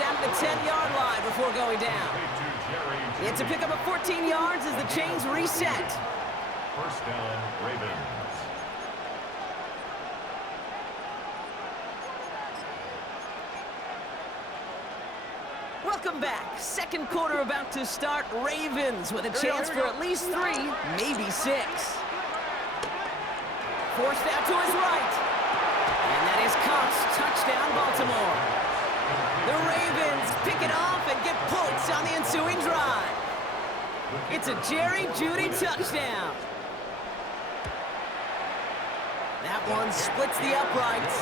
down to the 10-yard line before going down. Yet to pick up a 14 yards as the chains reset. First down, Ravens. Welcome back. Second quarter about to start. Ravens with a chance for at least 3, maybe 6. Forced out to his right. And that is Cox. Touchdown, Baltimore. The Ravens pick it off and get points on the ensuing drive. It's a Jerry Jeudy touchdown. That one splits the uprights.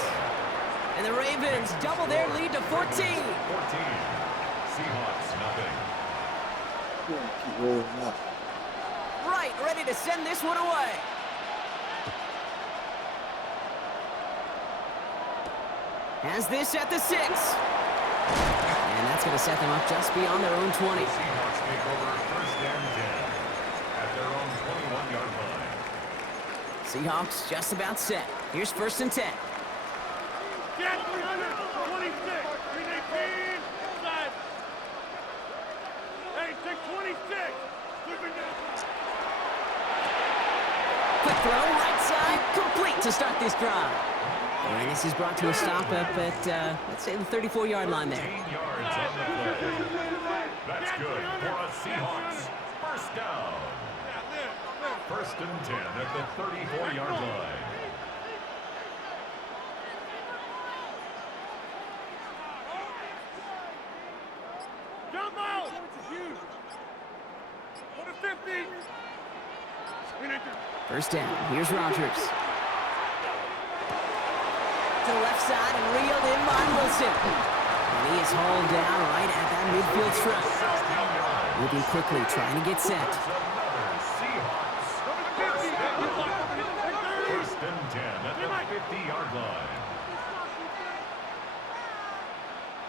And the Ravens double their lead to 14. Seahawks, nothing. Keep rolling up. Right, ready to send this one away. Has this at the 6. And that's going to set them up just beyond their own 20. Seahawks take over first and 10 at their own 21-yard line. Seahawks just about set. Here's first and 10. Get 326. 318. Inside. Hey, take 26. Slipping down. Quick throw, right side, complete to start this drive. And this is brought to a stop up at, let's say, the 34-yard line there. 15 yards on the play. That's good for a Seahawks. First down. First and 10 at the 34-yard line. Jump out. Go to 50. First down, here's Rodgers. To the left side and reeled in by Wilson. And he is hauled down right at that midfield stripe. Moving quickly, trying to get set. First and 10 at the 50-yard line.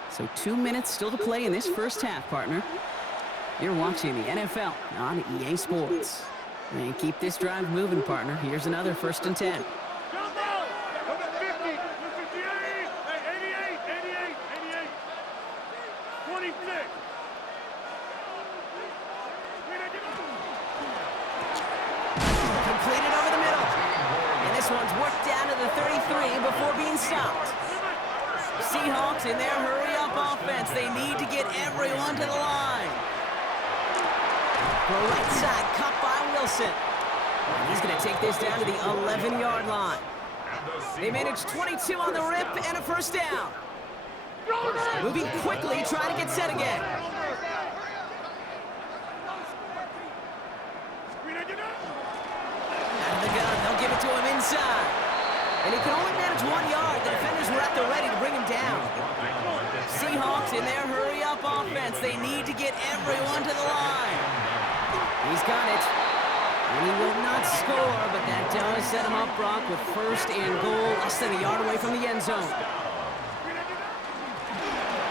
So 2 minutes still to play in this first half, partner. You're watching the NFL on EA Sports. And keep this drive moving, partner. Here's another first and 10. Jump out. Go to 50. 58. Hey, 88. 26. Completed over the middle. And this one's worked down to the 33 before being stopped. Seahawks in their hurry-up offense. They need to get everyone to the line. The right side cut by Wilson. And he's going to take this down to the 11-yard line. They managed 22 on the rip and a first down. Moving quickly, trying to get set again. Out of the gun, they'll give it to him inside. And he can only manage 1 yard. The defenders were at the ready to bring him down. Seahawks in their hurry-up offense. They need to get everyone to the line. He's got it. And he will not score, but that does set him up, Brock, with first and goal, less than a yard away from the end zone.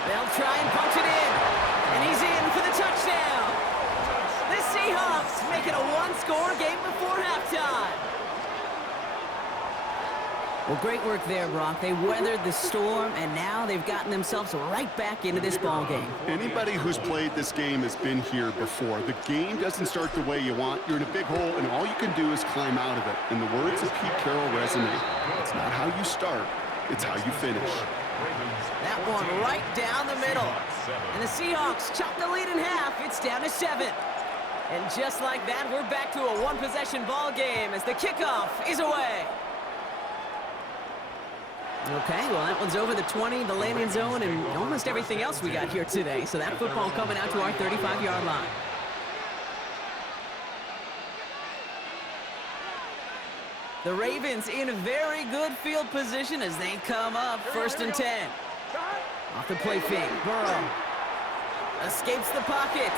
They'll try and punch it in. And he's in for the touchdown. The Seahawks make it a one-score game before halftime. Well, great work there, Brock. They weathered the storm, and now they've gotten themselves right back into this ball game. Anybody who's played this game has been here before. The game doesn't start the way you want. You're in a big hole, and all you can do is climb out of it. In the words of Pete Carroll resonate, it's not how you start, it's how you finish. That one right down the middle. And the Seahawks chop the lead in half. It's down to 7. And just like that, we're back to a one-possession ball game as the kickoff is away. Okay, well, that one's over the 20, the landing zone, and almost everything else we got here today. So that football coming out to our 35-yard line. The Ravens in a very good field position as they come up first and 10. Off the play fake, Burrow escapes the pocket.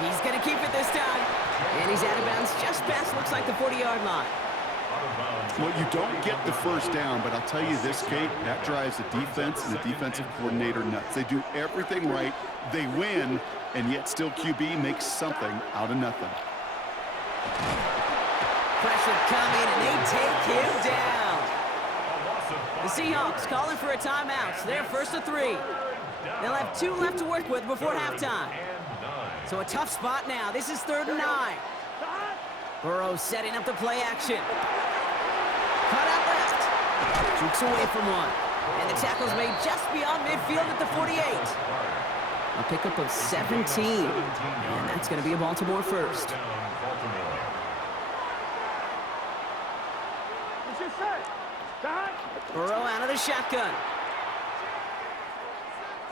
He's going to keep it this time. And he's out of bounds just past, looks like, the 40-yard line. Well, you don't get the first down, but I'll tell you this, Kate, that drives the defense and the defensive coordinator nuts. They do everything right, they win, and yet still QB makes something out of nothing. Pressure coming, and they take him down. A loss of The Seahawks calling for a timeout. So they're first to 3. They'll have 2 left to work with before halftime. So a tough spot now. This is 3rd and 9. Burrow setting up the play action. Cut out left. Jukes away from one. And the tackle's made just beyond midfield at the 48. A pickup of 17. And that's going to be a Baltimore first. Burrow out of the shotgun.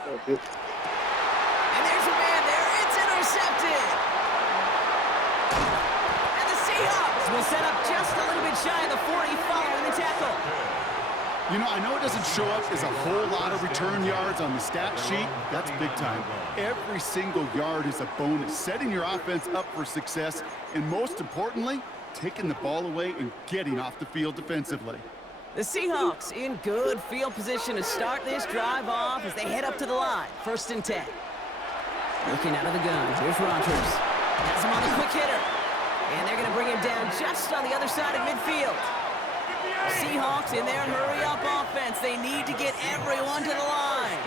And there's a man there. It's intercepted. And the Seahawks will set up just a little bit shy of the 40 following the tackle. You know, I know it doesn't show up as a whole lot of return yards on the stat sheet. That's big time. Every single yard is a bonus, setting your offense up for success, and most importantly, taking the ball away and getting off the field defensively. The Seahawks in good field position to start this drive off as they head up to the line. 1st and 10. Looking out of the gun. Here's Rodgers. Has him on the quick hitter. And they're going to bring him down just on the other side of midfield. Seahawks in their hurry-up offense. They need to get everyone to the line.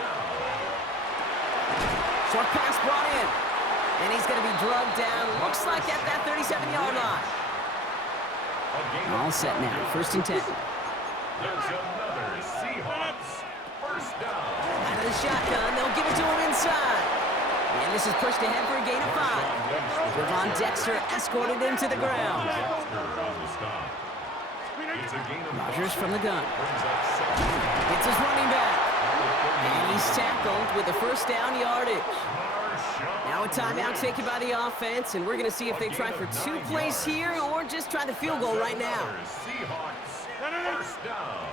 Short pass brought in. And he's going to be drugged down. Looks like at that 37-yard line. All set now. 1st and 10. There's another Seahawks first down. Out of the shotgun, they'll give it to him inside. And this is pushed ahead for a gain of 5. Devon Dexter escorted him to the ground. Rodgers from the gun. Gets his running back. And he's tackled with the first down yardage. Now a timeout taken by the offense, and we're going to see if they try for 2 plays here or just try the field goal right now. Seahawks first down.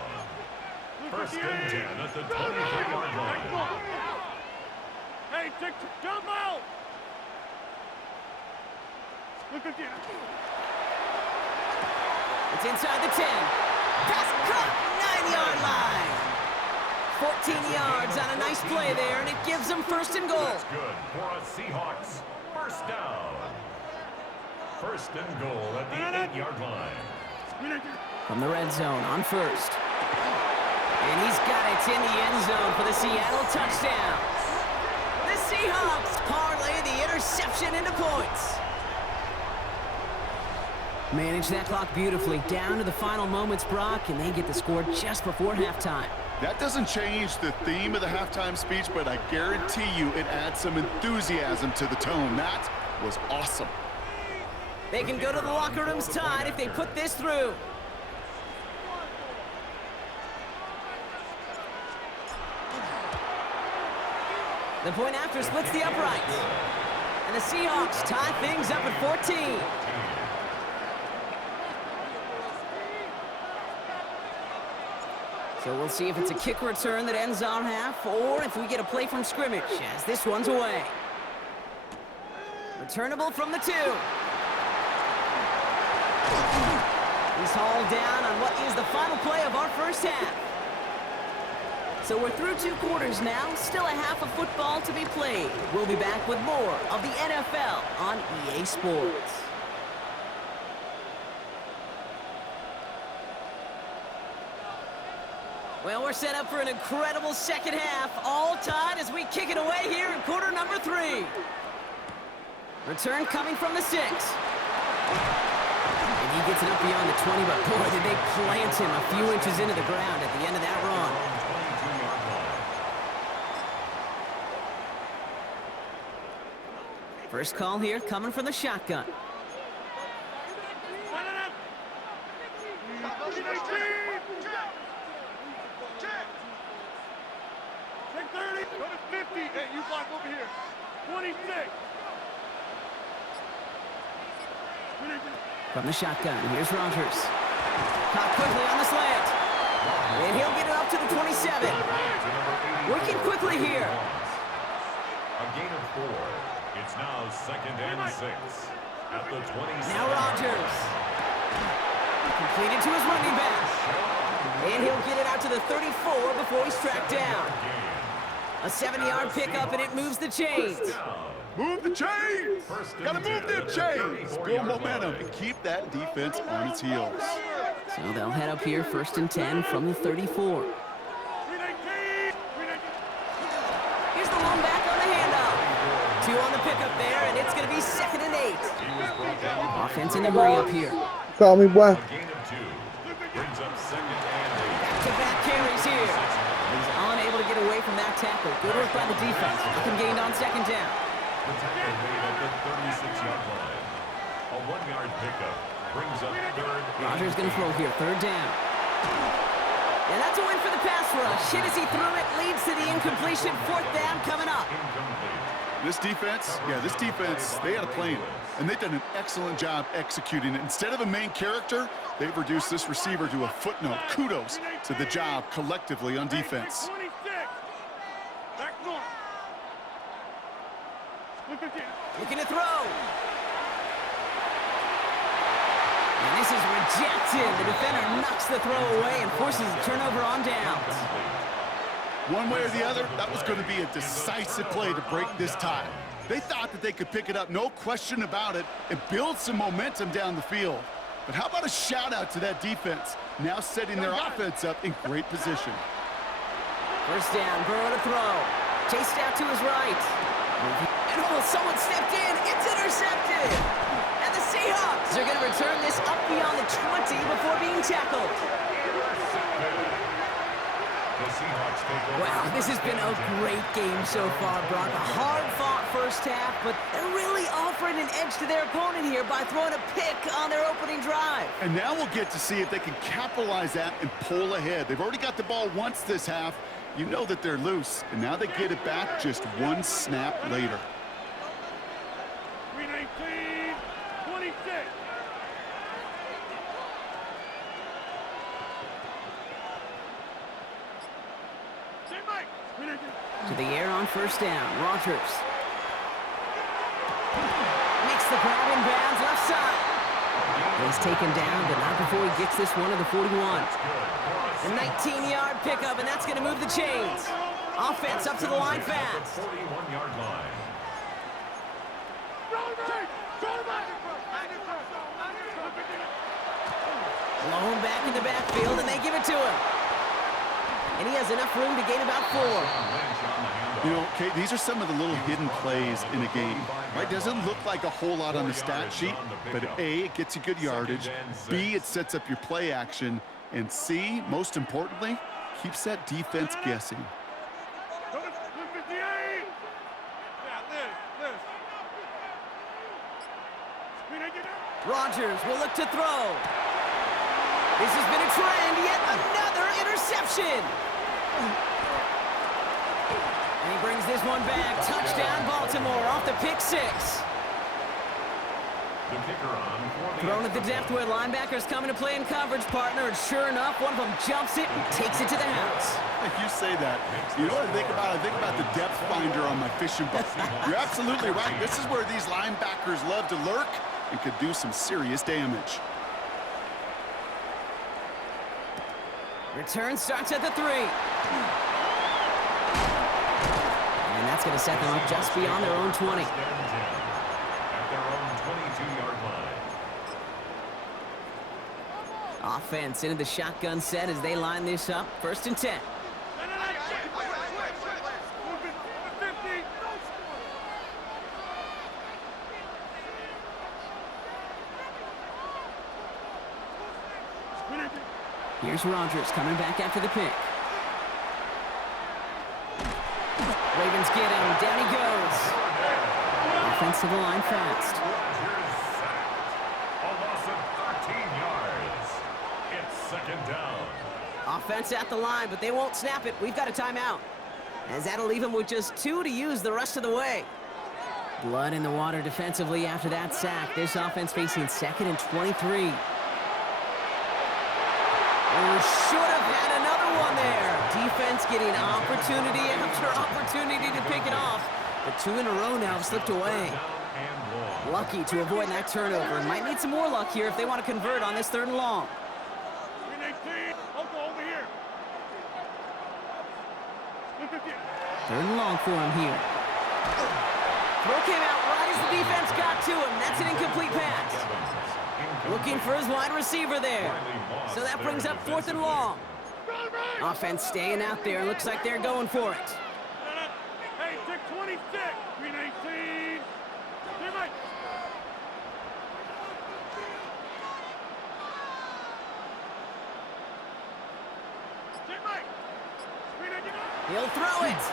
1st and 10 at the 23-yard line. Hey, jump out! Look again. It's inside the 10. Pass cut, 9-yard line. 14 yards on a nice play there, and it gives them 1st and goal. That's good for a Seahawks first down. 1st and goal at the 8-yard line. From the red zone on 1st. And he's got it in the end zone for the Seattle touchdown. The Seahawks parlay the interception into points. Manage that clock beautifully down to the final moments, Brock, and they get the score just before halftime. That doesn't change the theme of the halftime speech, but I guarantee you it adds some enthusiasm to the tone. That was awesome. They can go to the locker rooms tied if they put this through. The point after splits the uprights. And the Seahawks tie things up at 14. So we'll see if it's a kick return that ends our half, or if we get a play from scrimmage, as this one's away. Returnable from the 2. He's hauled down on what is the final play of our first half. So we're through 2 quarters now, still a half of football to be played. We'll be back with more of the NFL on EA Sports. Well, we're set up for an incredible second half, all tied as we kick it away here in quarter number 3. Return coming from the 6. And he gets it up beyond the 20, but boy, did they plant him a few inches into the ground at the end of that run. First call here coming from the shotgun. Take 30. Go to 50. Hey, you block over here. 26. From the shotgun, here's Rodgers. Caught quickly on the slant. And he'll get it up to the 27. Working quickly here. A gain of 4. It's now 2nd and 6 at the 27. Now Rodgers. Completed to his running back. And he'll get it out to the 34 before he's tracked down. A 7-yard pickup, and it moves the chains. Move the chains! Gotta move them chains! Build momentum and keep that defense on its heels. So they'll head up here, 1st and 10 from the 34. Here's the one back on the handoff. 2 on the pickup there, and it's going to be 2nd and 8. Offense in the hurry up here. Call me, boy. Back-to-back carries here. He's unable to get away from that tackle. Good work by the defense. Nothing gained on 2nd down. The tackle made at the 36-yard line. A 1-yard pickup brings up 3rd. Rodgers going to throw here, 3rd down. And that's a win for the pass rush. Hit as he threw it, leads to the incompletion. 4th down coming up. This defense, they had a plan, and they've done an excellent job executing it. Instead of a main character, they've reduced this receiver to a footnote. Kudos to the job collectively on defense. Looking to throw. And this is rejected. The defender knocks the throw away and forces a turnover on downs. One way or the other, that was going to be a decisive play to break this tie. They thought that they could pick it up, no question about it, and build some momentum down the field. But how about a shout-out to that defense, now setting their offense up in great position. 1st down, Burrow to throw. Chased out to his right. And someone stepped in. It's intercepted. And the Seahawks are going to return this up beyond the 20 before being tackled. Wow, this has been a great game so far, Brock. A hard-fought 1st half, but they're really offering an edge to their opponent here by throwing a pick on their opening drive. And now we'll get to see if they can capitalize that and pull ahead. They've already got the ball once this half. You know that they're loose, and now they get it back just 1 snap later. 26. To the air on 1st down. Rodgers makes the grab in bounds left side. He's taken down, but not before he gets this one to the 41. A 19-yard pickup, and that's going to move the chains. Offense up to the line fast. 41-yard line. Blown back in the backfield, and they give it to him. And he has enough room to gain about 4. You know, Kate, these are some of the little hidden plays in a game. Right? Doesn't look like a whole lot on the stat sheet, but A, it gets you good yardage. B, it sets up your play action. And C, most importantly, keeps that defense guessing. Rodgers will look to throw. This has been a trend, yet another interception. And he brings this one back. Touchdown, Baltimore, off the pick 6. Thrown at the depth where linebackers coming to play in coverage, partner, and sure enough, one of them jumps it and takes it to the house. If you say that, you know what I think about? I think about the depth finder on my fishing boat. You're absolutely right. This is where these linebackers love to lurk and could do some serious damage. Return starts at the 3. And that's going to set them up just beyond their own 20. At their own 22-yard line. Offense into the shotgun set as they line this up. 1st and 10. Here's Rodgers coming back after the pick. Ravens get him. Down he goes. Offense to the line fast. A loss of 13 yards. It's 2nd down. Offense at the line, but they won't snap it. We've got a timeout. As that'll leave them with just 2 to use the rest of the way. Blood in the water defensively after that sack. This offense facing 2nd and 23. Should have had another one there. Defense getting opportunity after opportunity to pick it off. But 2 in a row now have slipped away. Lucky to avoid that turnover. And might need some more luck here if they want to convert on this 3rd and long. 3rd and long for him here. Throw came out right as the defense got to him. That's an incomplete pass. Looking for his wide receiver there. So that brings up 4th and long. Offense staying out there. Looks like they're going for it. Hey, take 26. Green 18. Teammate. He'll throw it.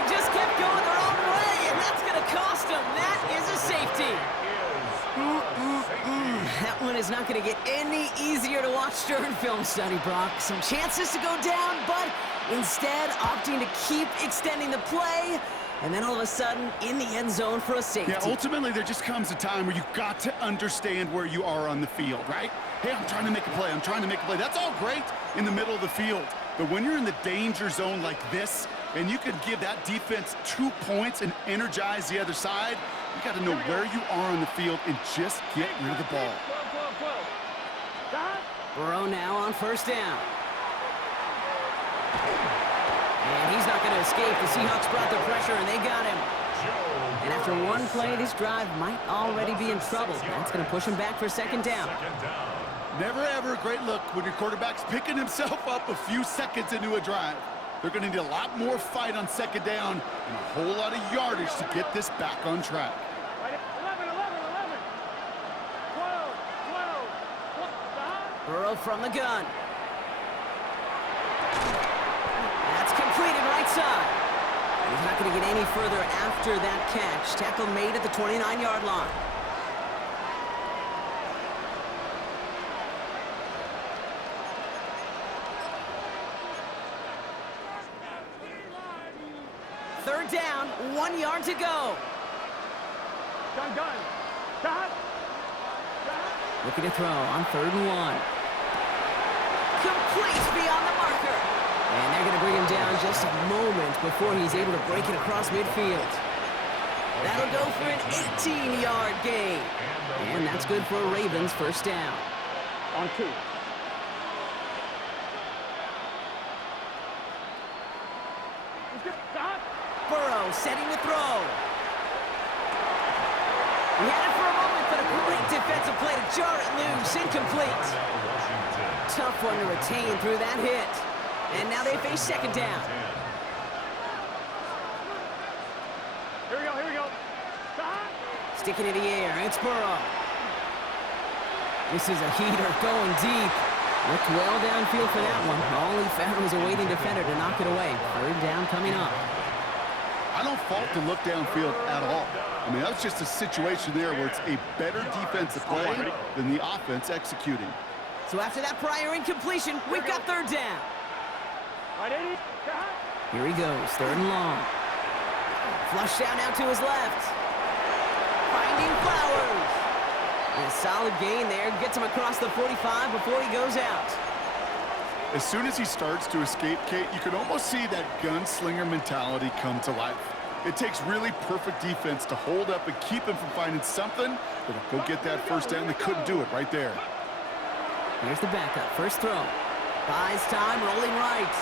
He just kept going their own way, and that's going to cost him. That is a safety. That one is not going to get any easier to watch during film study, Brock. Some chances to go down, but instead opting to keep extending the play, and then all of a sudden in the end zone for a safety. Yeah, ultimately there just comes a time where you've got to understand where you are on the field, right? Hey, I'm trying to make a play. I'm trying to make a play. That's all great in the middle of the field. But when you're in the danger zone like this, and you can give that defense 2 points and energize the other side, you got to know where you are on the field and just get rid of the ball. Burrow now on 1st down. And he's not going to escape. The Seahawks brought the pressure, and they got him. And after one play, this drive might already be in trouble. That's going to push him back for 2nd down. Never ever a great look when your quarterback's picking himself up a few seconds into a drive. They're going to need a lot more fight on 2nd down and a whole lot of yardage to get this back on track. 11, 11, 11. 12, 12. Burrow from the gun. That's completed right side. He's not going to get any further after that catch. Tackle made at the 29-yard line. Third down, 1 yard to go. Gun. Stop. Looking to throw on 3rd and 1. Complete beyond the marker. And they're going to bring him down just a moment before he's able to break it across midfield. That'll go for an 18-yard gain. And that's good for a Ravens 1st down. On 2. Stop. Burrow setting the throw. He had it for a moment, but a great defensive play to jar it loose. Incomplete. Tough one to retain through that hit. And now they face 2nd down. Here we go. Stop. Sticking in the air, it's Burrow. This is a heater going deep. Looked well downfield for that one. All he found was a waiting defender to knock it away. 3rd down coming up. I don't fault the look downfield at all. I mean, that's just a situation there where it's a better defensive play than the offense executing. So after that prior incompletion, we've got 3rd down. Here he goes, 3rd and long. Flush down now to his left. Finding Flowers. And a solid gain there. Gets him across the 45 before he goes out. As soon as he starts to escape, Kate, you can almost see that gunslinger mentality come to life. It takes really perfect defense to hold up and keep him from finding something that'll go get that 1st down. They couldn't do it right there. Here's the backup. 1st throw. Buys time, rolling right.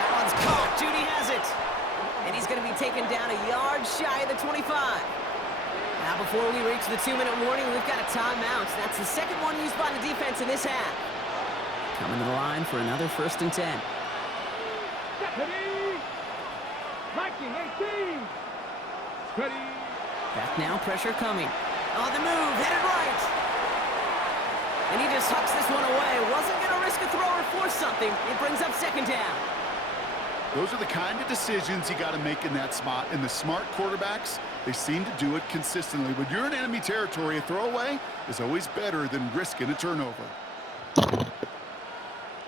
That one's caught. Judy has it. And he's going to be taken down a yard shy of the 25. Now before we reach the 2-minute warning, we've got a timeout. That's the 2nd one used by the defense in this half. Coming to the line for another 1st and 10. Viking 18. Ready. Back now, pressure coming. On the move, headed right. And he just hucks this one away. Wasn't going to risk a throw or force something. It brings up 2nd down. Those are the kind of decisions you got to make in that spot. And the smart quarterbacks, they seem to do it consistently. When you're in enemy territory, a throwaway is always better than risking a turnover.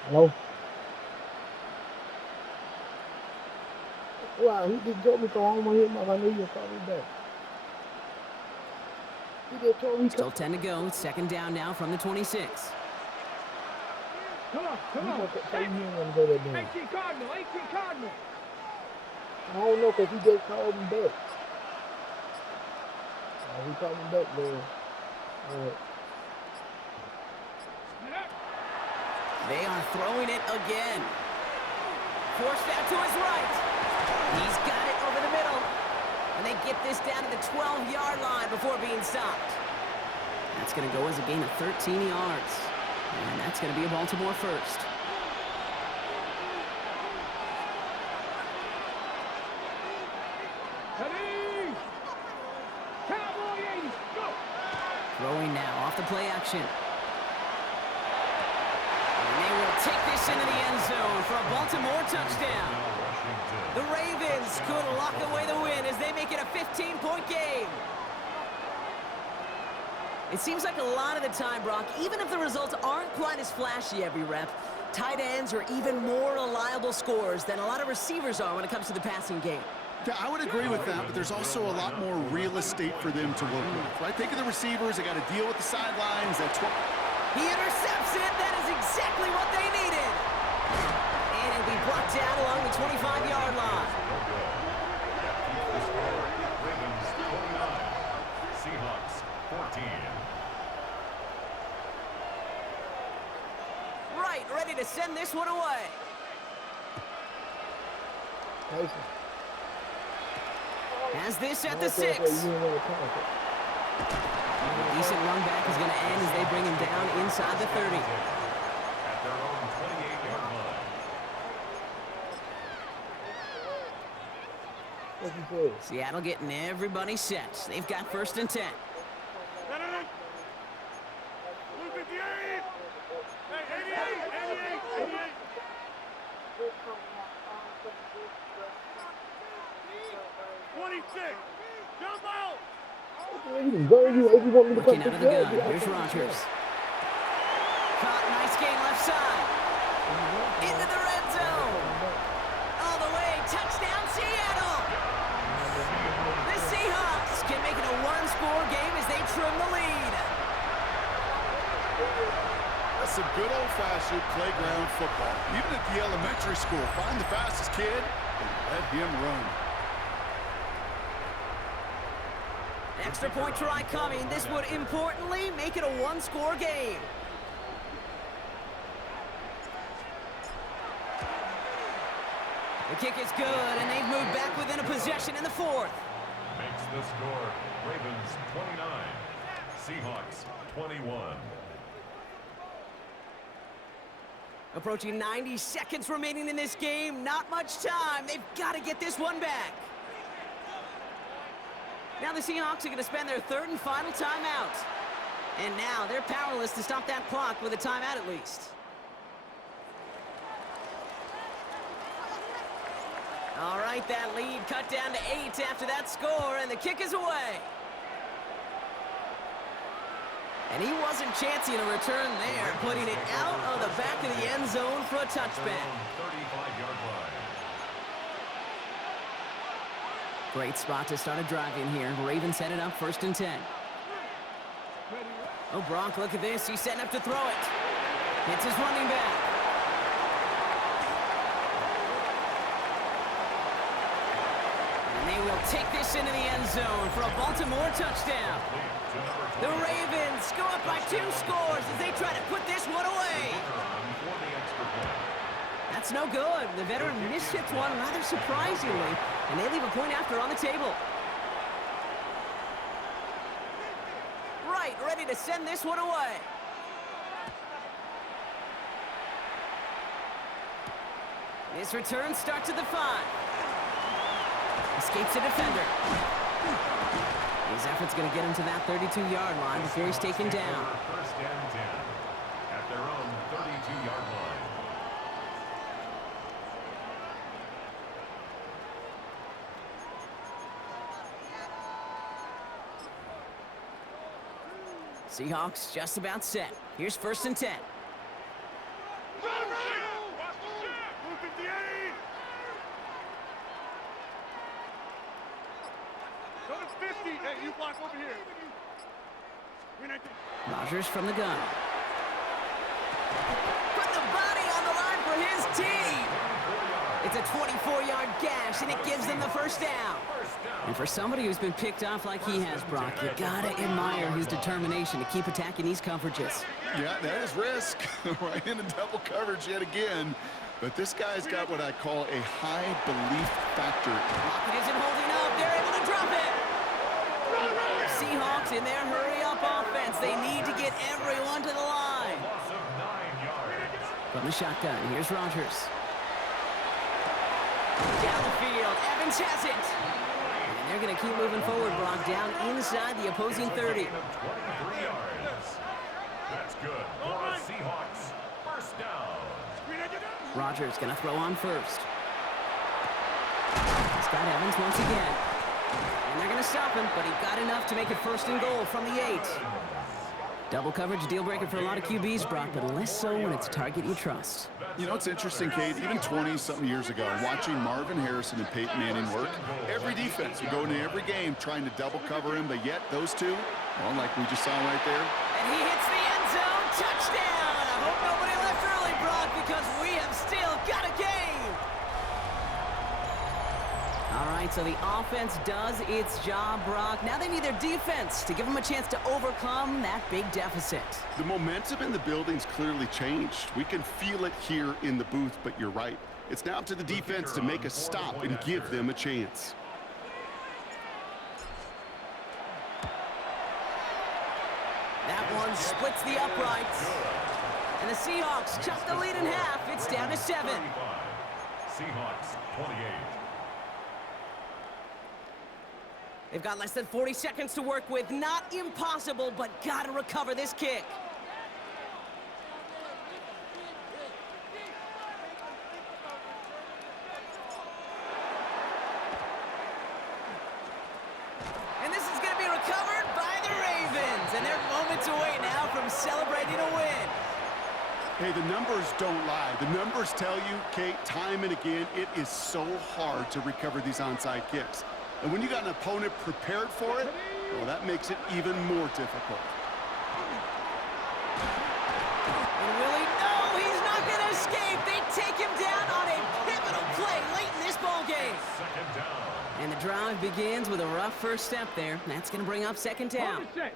Hello? Wow, he just told me to I don't want to hit him up. I knew you would call me back. He just told me Still 10 to go. 2nd down now from the 26. Come on. you want to tell you he ain't gonna go that down. 18 Cardinal. I don't know because he just called me back. He called me back, man. They are throwing it again. Forced out to his right. He's got it over the middle. And they get this down to the 12-yard line before being stopped. That's going to go as a gain of 13 yards. And that's going to be a Baltimore first. Throwing now off the play action. And they will take this into the end zone for a Baltimore touchdown. The Ravens could lock away the win as they make it a 15-point game. It seems like a lot of the time, Brock, even if the results aren't quite as flashy every rep, tight ends are even more reliable scorers than a lot of receivers are when it comes to the passing game. Yeah, I would agree with that, but there's also a lot more real estate for them to work with, right? Think of the receivers. They got to deal with the sidelines. That's what... He intercepts it. That is exactly what they needed. And it'll be brought down along the 25-yard line. Ravens 29, Seahawks 14. Right, ready to send this one away. Tyson. Has this at the 6. A decent run back is going to end as they bring him down inside the 30. At their own 28-yard line. Seattle getting everybody set. They've got 1st and 10. Blue 58. Hey, 88. 88. Jump out! Looking out of the gun. Here's Rodgers. Caught, nice gain left side. Into the red zone. All the way, touchdown Seattle. The Seahawks can make it a one-score game as they trim the lead. That's some good old-fashioned playground football. Even at the elementary school, find the fastest kid and let him run. Extra point try coming. This would importantly make it a one-score game. The kick is good, and they've moved back within a possession in the 4th. Makes the score Ravens 29, Seahawks 21. Approaching 90 seconds remaining in this game. Not much time. They've got to get this one back. Now the Seahawks are going to spend their 3rd and final timeout. And now they're powerless to stop that clock with a timeout at least. All right, that lead cut down to 8 after that score, and the kick is away. And he wasn't chancing a return there, putting it out of the back of the end zone for a touchback. 35-yard line. Great spot to start a drive in here. Ravens headed up 1st and 10. Oh, Brock, look at this. He's setting up to throw it. Hits his running back. And they will take this into the end zone for a Baltimore touchdown. The Ravens go up by 2 scores as they try to put this one away. That's no good. The veteran mishits one rather surprisingly, and they leave a point after on the table. Right, ready to send this one away. This return starts at the 5. Escapes a defender. His effort's going to get him to that 32-yard line before he's taken down. 1st and 10 at their own 32-yard line. Seahawks just about set. Here's 1st and 10. Blue 58. Go to 50. Hey, you block over here. Rodgers from the gun. Put the body on the line for his team. It's a 24-yard gash, and it gives them the 1st down. And for somebody who's been picked off like he has, Brock, you gotta admire his determination to keep attacking these coverages. Yeah, that is risk. Right into double coverage yet again. But this guy's got what I call a high belief factor. Lockett isn't holding up. They're able to drop it. Seahawks in their hurry-up offense. They need to get everyone to the line. Loss of 9 yards. From the shotgun, here's Rodgers. Down the field, Evans has it. And they're going to keep moving forward, Brock, down inside the opposing 30. 23 yards. That's good for a Seahawks first down. Rodgers going to throw on first. He's got Evans once again. And they're going to stop him, but he got enough to make it first and goal from the 8. Double coverage, deal breaker for a lot of QBs, Brock, but less so when it's a target you trust. You know, it's interesting, Kate, even 20-something years ago, watching Marvin Harrison and Peyton Manning work, every defense would go into every game trying to double cover him, but yet those two, well, like we just saw right there. And he hits the end zone, touchdown! I hope nobody left early, Brock, because we have still got a game! All right, so the offense does its job, Brock. Now they need their defense to give them a chance to overcome that big deficit. The momentum in the building's clearly changed. We can feel it here in the booth, but you're right. It's now up to the defense to make a stop and give them a chance. That one splits the uprights. And the Seahawks cut the lead in half. It's down to 7. Seahawks 28. They've got less than 40 seconds to work with. Not impossible, but got to recover this kick. And this is going to be recovered by the Ravens. And they're moments away now from celebrating a win. Hey, the numbers don't lie. The numbers tell you, Kate, time and again, it is so hard to recover these onside kicks. And when you got an opponent prepared for it, well, that makes it even more difficult. And Willie, no, he's not going to escape. They take him down on a pivotal play late in this ball game. Second down. And the drive begins with a rough first step there. That's going to bring up second down. They're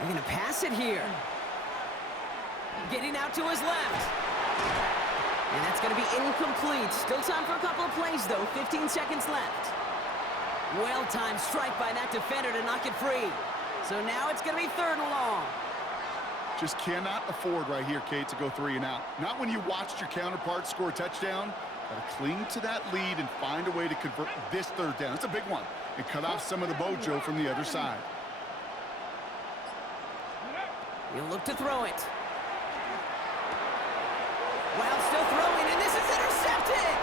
going to pass it here. Getting out to his left. And that's going to be incomplete. Still time for a couple of plays, though. 15 seconds left. Well-timed strike by that defender to knock it free. So now it's going to be 3rd and long. Just cannot afford right here, Kate, to go 3 and out. Not when you watched your counterpart score a touchdown. Got to cling to that lead and find a way to convert this 3rd down. It's a big one. And cut off some of the mojo from the other side. He'll look to throw it. While still throwing, and this is intercepted!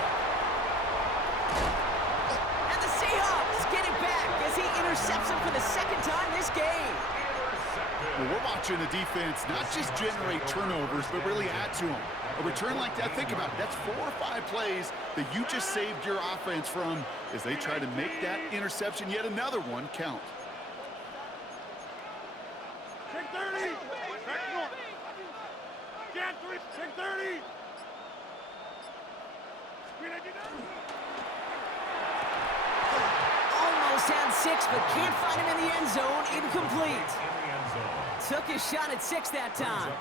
And the Seahawks get it back as he intercepts him for the 2nd time this game. Well, we're watching the defense not just generate turnovers, but really add to them. A return like that, think about it, that's 4 or 5 plays that you just saved your offense from as they try to make that interception, yet another one, count. Check 30! Get 3, check 30! Almost had 6, but can't find him in the end zone. Incomplete. Took his shot at 6 that time.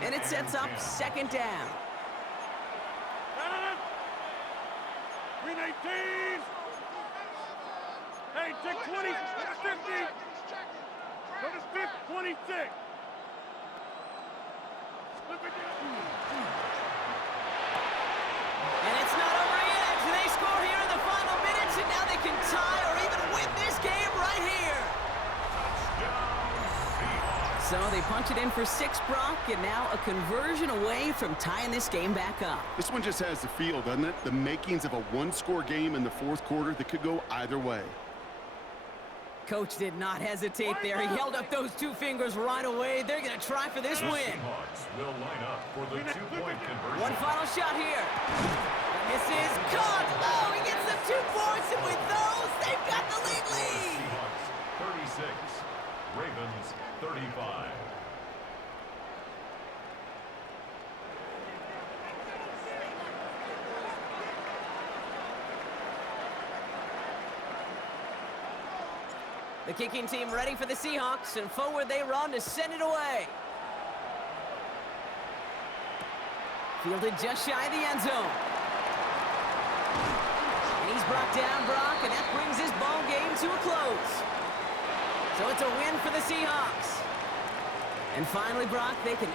And it sets up 2nd down. 319! Hey, check 20, 50! Go to 26! And it's not over yet. They score here in the final minutes, and now they can tie or even win this game right here. So they punch it in for 6, Brock, and now a conversion away from tying this game back up. This one just has the feel, doesn't it? The makings of a 1-score game in the 4th quarter that could go either way. Coach did not hesitate there. He held up those 2 fingers right away. They're going to try for this win. Seahawks will line up for the 2-point conversion. One final shot here. And this is caught. Oh, he gets them 2 points, and with those, they've got the lead. Seahawks 36, Ravens 35. The kicking team ready for the Seahawks, and forward they run to send it away. Fielded just shy of the end zone. He's brought down, Brock, and that brings his ball game to a close. So it's a win for the Seahawks. And finally, Brock, they can